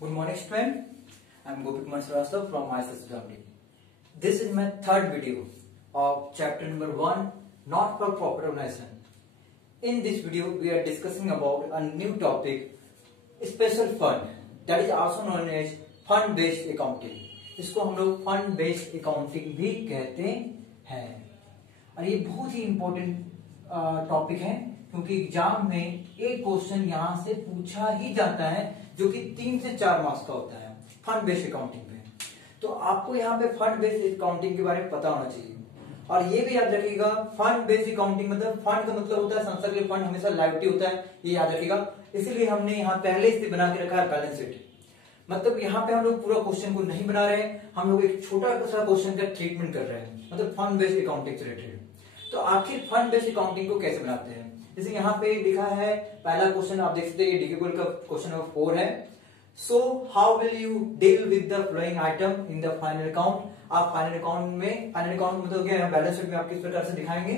Good morning, student. I am Gopik Srivastava from ISSW. This is my third video of chapter number 1, Not for Profit Organization. In this video, we are discussing about a new topic, special fund, that is also known as fund-based accounting. इसको हम लोग fund-based accounting भी कहते हैं और ये बहुत ही important topic है क्योंकि एग्जाम में एक क्वेश्चन यहाँ से पूछा ही जाता है जो कि 3 से 4 मार्क्स का होता है फंड बेस्ड अकाउंटिंग में। तो आपको यहाँ पे फंड बेस्ड अकाउंटिंग के बारे में पता होना चाहिए और ये भी याद रखिएगा, फंड बेस्ड अकाउंटिंग मतलब फंड का मतलब होता है संस्था के लिए फंड हमेशा लायबिलिटी होता है, ये याद रखिएगा। इसीलिए हमने यहाँ पहले से बना के रखा है बैलेंस शीट। मतलब यहाँ पे हम लोग पूरा क्वेश्चन को नहीं बना रहे हैं, हम लोग एक छोटा सा क्वेश्चन का ट्रीटमेंट कर रहे हैं, मतलब फंड बेस्ड अकाउंटिंग से रिलेटेड। तो आखिर फंड बेस्ड अकाउंटिंग को कैसे बनाते हैं, जैसे यहाँ पे लिखा है पहला क्वेश्चन, आप देख सकते हैं डीके का क्वेश्चन नंबर 4 है। So how will you deal with the flowing item in the final account. आप फाइनल अकाउंट में, फाइनल अकाउंट मतलब क्या है, बैलेंस शीट में आप किस प्रकार से दिखाएंगे,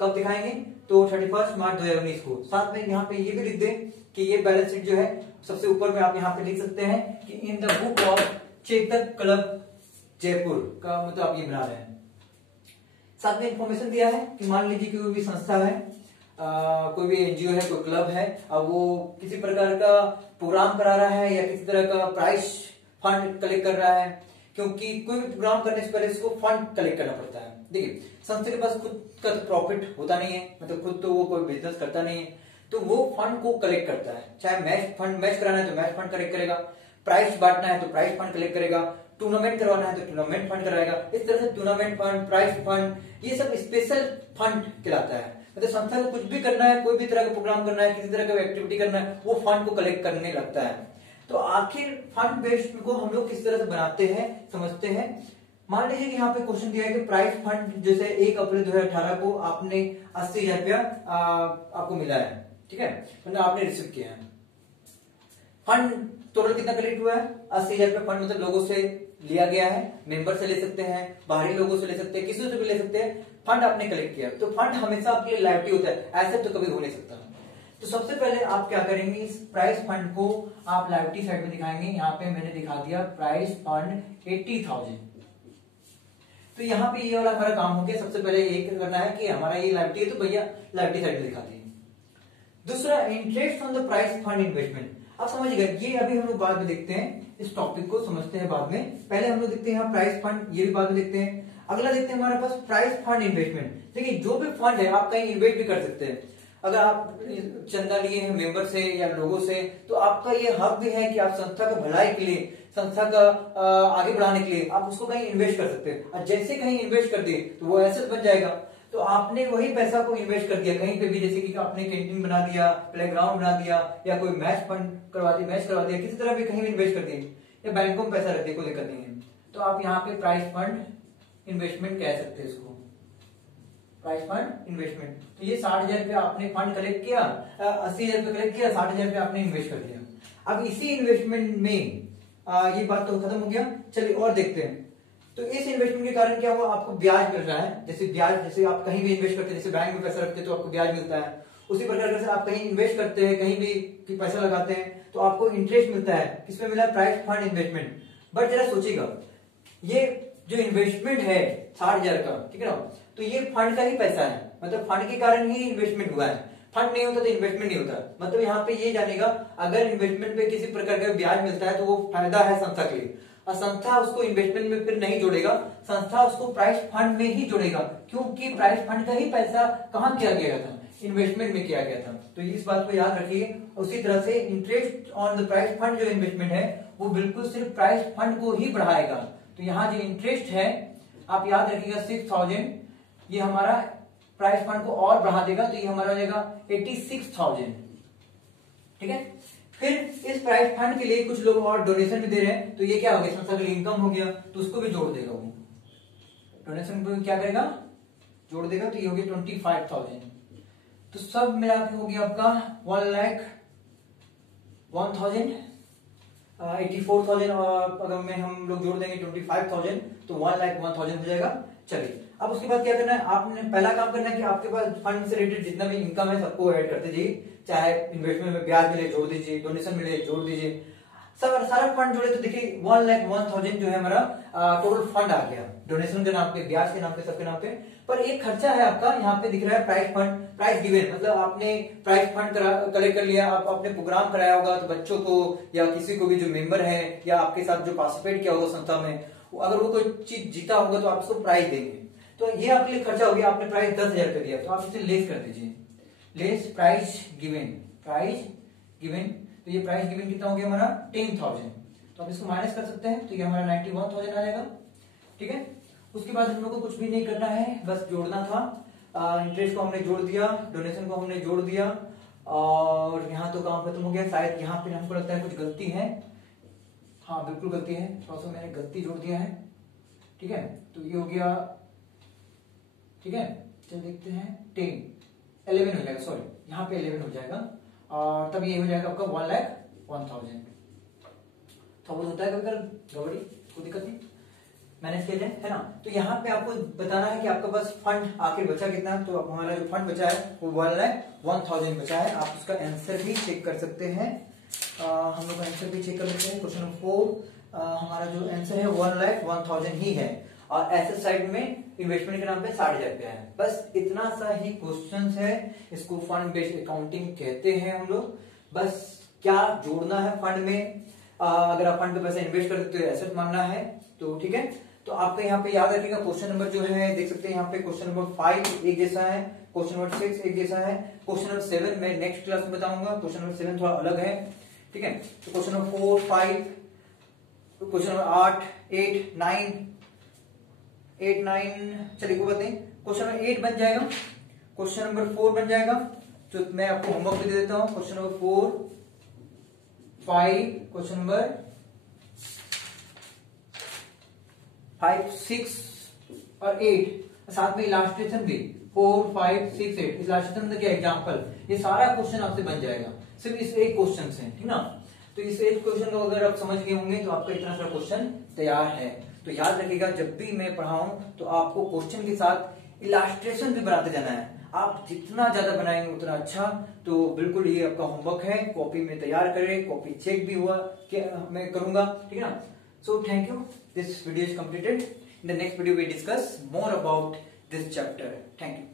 कब दिखाएंगे, तो 31 मार्च 2019 को। साथ में यहाँ पे ये भी लिख दें कि ये बैलेंस शीट जो है सबसे ऊपर में आप यहाँ पे लिख सकते हैं कि in the book of Chetak club Jaipur का मतलब आप ये बना रहे हैं। साथ में इंफॉर्मेशन दिया है कि मान लीजिए कोई भी संस्था है, कोई भी एनजीओ है, कोई क्लब है, अब वो किसी प्रकार का प्रोग्राम करा रहा है या किसी तरह का प्राइस फंड कलेक्ट कर रहा है, क्योंकि कोई भी प्रोग्राम करने से पहले इसको फंड कलेक्ट करना पड़ता है। देखिए संस्था के पास खुद का तो प्रॉफिट होता नहीं है, मतलब खुद तो वो कोई बिजनेस करता नहीं है, तो वो फंड को कलेक्ट करता है। चाहे मैच कराना है तो मैच फंड कलेक्ट करेगा, प्राइस बांटना है तो प्राइस फंड कलेक्ट करेगा, टूर्नामेंट करवाना है तो टूर्नामेंट फंड कराएगा। इस तरह से टूर्नामेंट फंड, प्राइस फंड, ये सब स्पेशल फंड कहलाता है। मतलब संस्था को कुछ भी करना है, कोई भी तरह का प्रोग्राम करना है, किसी तरह का एक्टिविटी करना है, वो फंड को कलेक्ट करने लगता है। तो आखिर फंड बेस्ड को हम लोग किस तरह से बनाते हैं, समझते हैं। मान लीजिए कि यहाँ पे क्वेश्चन दिया है कि प्राइस फंड जैसे 1 अप्रैल 2018 को आपने 80,000 रुपया आपको मिला है, ठीक है, मतलब आपने रिसीव किया है। फंड टोटल कितना कलेक्ट हुआ है, 80,000 रुपया फंड, मतलब लोगों से लिया गया है, मेंबर से ले सकते हैं, बाहरी लोगों से ले सकते हैं, किसी से भी ले सकते हैं। फंड आपने कलेक्ट किया, तो फंड हमेशा आपके लिए लायबिलिटी होता है, ऐसे तो कभी हो नहीं सकता। तो सबसे पहले आप क्या करेंगे, इस प्राइस फंड को आप लायबिलिटी साइड में दिखाएंगे। यहाँ पे मैंने दिखा दिया प्राइस फंड 80,000। तो यहाँ पे ये वाला हमारा काम हो गया। सबसे पहले ये करना है कि हमारा ये लायबिलिटी है तो भैया लायबिलिटी साइड में दिखाते हैं। दूसरा, interest on the price fund investment. अब समझिएगा, ये अभी हम लोग बाद में देखते हैं, इस टॉपिक को समझते हैं बाद में। पहले हम लोग देखते हैं यहाँ प्राइस फंड, ये भी बाद में देखते हैं। अगला देखते हैं हमारे पास प्राइस फंड इन्वेस्टमेंट। देखिए जो भी फंड है आप कहीं इन्वेस्ट भी कर सकते हैं। अगर आप चंदा लिए हैं मेंबर से या लोगों से, तो आपका ये हक भी है कि आप संस्था का भलाई के लिए, संस्था का आगे बढ़ाने के लिए आप उसको कहीं इन्वेस्ट कर सकते हैं। और जैसे कहीं इन्वेस्ट कर दिए तो वो एसेट बन जाएगा। तो आपने वही पैसा को इन्वेस्ट कर दिया कहीं पे भी, जैसे कि आपने कैंटीन बना दिया, प्लेग्राउंड बना दिया, या कोई मैच फंड करवा दिया, मैच करवा दिया, किसी तरह भी कहीं इन्वेस्ट कर दिए, या बैंकों में पैसा रख दिया, कोई दिक्कत नहीं है। तो आप यहाँ पे प्राइस फंड इन्वेस्टमेंट कह सकते हैं इसको, प्राइस फंड इन्वेस्टमेंट। तो ये 60,000 रुपया आपने फंड कलेक्ट किया, 80,000 रुपया कलेक्ट किया, 60,000 रुपया आपने इन्वेस्ट कर दिया। अब इसी इन्वेस्टमेंट में ये बात तो खत्म हो गया। चलिए और देखते हैं। तो इस इन्वेस्टमेंट के कारण क्या हुआ, आपको ब्याज मिल रहा है। जैसे ब्याज, जैसे आप कहीं भी इन्वेस्ट करते हैं, जैसे बैंक में पैसा रखते हैं तो आपको ब्याज मिलता है, उसी प्रकार से आप कहीं इन्वेस्ट करते हैं, कहीं भी पैसा लगाते हैं तो आपको इंटरेस्ट मिलता है। किसमें मिला, प्राइस फंड इन्वेस्टमेंट। बट जरा सोचिएगा, ये जो इन्वेस्टमेंट है 60,000 का, ठीक है ना, तो ये फंड का ही पैसा है, मतलब फंड के कारण ही इन्वेस्टमेंट हुआ है। फंड नहीं होता तो इन्वेस्टमेंट नहीं होता। मतलब यहाँ पे ये जानेगा, अगर इन्वेस्टमेंट पे किसी प्रकार का ब्याज मिलता है तो वो फायदा है संस्था के लिए, और संस्था उसको इन्वेस्टमेंट में फिर नहीं जोड़ेगा, संस्था उसको प्राइस फंड में ही जोड़ेगा, क्योंकि प्राइस फंड का ही पैसा कहाँ किया गया था, इन्वेस्टमेंट में किया गया था। तो इस बात को याद रखिए। उसी तरह से interest on the price fund जो इन्वेस्टमेंट है वो बिल्कुल सिर्फ प्राइस फंड को ही बढ़ाएगा। तो यहाँ जो इंटरेस्ट है आप याद रखिएगा 6,000, ये हमारा प्राइस फंड को और बढ़ा देगा, तो ये हमारा हो जाएगा 86,000, ठीक है। फिर इस प्राइस फंड के लिए कुछ लोग और डोनेशन भी दे रहे हैं, तो ये क्या हो गया, संस्था के लिए इनकम हो गया, तो उसको भी जोड़ देगा वो, डोनेशन को क्या करेगा, जोड़ देगा, तो ये हो गया 25,000। तो सब मिला के हो गया आपका 1,01,000, 84,000, और अगर में हम लोग जोड़ देंगे 25,000 तो 1,01,000 हो जाएगा। चलिए अब उसके बाद क्या करना है, आपने पहला काम करना है कि आपके पास फंड से रिलेटेड जितना भी इनकम है सबको ऐड करते जाइए, चाहे इन्वेस्टमेंट में ब्याज मिले जोड़ दीजिए, डोनेशन मिले जोड़ दीजिए। सारा फंड जोड़े तो देखिए 1,01,000 जो है हमारा टोटल फंड आ गया, डोनेशन के नाम पे, ब्याज के नाम पे, सबके नाम पे। पर एक खर्चा है आपका यहाँ पे दिख रहा है प्राइस फंड, प्राइस गिवन, मतलब आपने प्राइस फंड कलेक्ट कर लिया, आप आपने प्रोग्राम कराया होगा तो बच्चों को या किसी को भी जो मेंबर है या आपके साथ जो पार्टिसिपेट किया होगा संस्था में, अगर वो कोई चीज जीता होगा तो आप उसको प्राइज देंगे। तो ये आपके लिए खर्चा हो गया, आपने प्राइस 10,000 कर दिया, तो आप इसे लेस कर दीजिए, less price given, price given. तो ये प्राइस गिवन कितना हो गया हमारा 10,000, तो आप इसको माइनस कर सकते हैं, तो ये हमारा 91,000 आ जाएगा। ठीक है, उसके बाद हम लोग को कुछ भी नहीं करना है, बस जोड़ना था। इंटरेस्ट को हमने जोड़ दिया, डोनेशन को हमने जोड़ दिया, और यहाँ तो काम खत्म हो गया। शायद यहाँ पे हमको लगता है कुछ गलती है, हाँ बिल्कुल गलती है, थोड़ा सा मैंने गलती जोड़ दिया है। ठीक है, तो ये हो गया, ठीक है, चलो देखते हैं 11 हो जाएगा, सॉरी यहाँ पे 11 हो जाएगा, और तब ये हो जाएगा आपका 1,01,000। थोड़ा होता है कभी गड़बड़ी, कोई दिक्कत नहीं, मैनेज किया जाए, है ना। तो यहाँ पे आपको बताना है कि आपका पास फंड आखिर बचा कितना, तो हमारा जो फंड बचा है वो 1,01,000 बचा है। आप उसका आंसर भी चेक कर सकते हैं, हम लोग आंसर भी चेक कर लेते हैं। क्वेश्चन नंबर 4 हमारा जो आंसर है 1,01,000 ही है, और एसेट साइड में इन्वेस्टमेंट के नाम पे 60,000 रुपया है। बस इतना सा ही क्वेश्चन है, इसको फंड बेस्ड अकाउंटिंग कहते हैं हम लोग। बस क्या जोड़ना है फंड में, अगर आप फंड पे पैसा इन्वेस्ट करते हो तो एसेट मानना है, तो ठीक है। तो आपको यहाँ पे याद रखिएगा, क्वेश्चन नंबर जो है देख सकते हैं यहाँ पे, क्वेश्चन नंबर 5 एक जैसा है, क्वेश्चन नंबर 6 एक जैसा है, क्वेश्चन नंबर 7 मैं नेक्स्ट क्लास में बताऊंगा, क्वेश्चन नंबर 7 थोड़ा अलग है। ठीक है, तो क्वेश्चन नंबर 4, 5, क्वेश्चन नंबर 8, 8, 9 चलिए कोई बात नहीं, क्वेश्चन नंबर 8 बन जाएगा, क्वेश्चन नंबर 4 बन जाएगा। तो मैं आपको होमवर्क भी दे देता हूं, क्वेश्चन नंबर 4, 5, क्वेश्चन नंबर 5, 6 और 8, साथ में इलास्ट्रेशन भी 4, 5, 6, 8। इलास्ट्रेशन मतलब क्या, एग्जाम्पल, ये सारा क्वेश्चन आपसे बन जाएगा सिर्फ इस एक क्वेश्चन से, ठीक ना। तो इस एक क्वेश्चन को अगर आप समझ गए होंगे तो आपका इतना सारा क्वेश्चन तैयार है। तो याद रखिएगा, जब भी मैं पढ़ाऊं तो आपको क्वेश्चन के साथ इलास्ट्रेशन भी बनाते जाना है। आप जितना ज्यादा बनाएंगे उतना अच्छा। तो बिल्कुल ये आपका होमवर्क है, कॉपी में तैयार करें, कॉपी चेक भी हुआ कि मैं करूंगा, ठीक है ना। So thank you, this video is completed. In the next video we discuss more about this chapter. Thank you.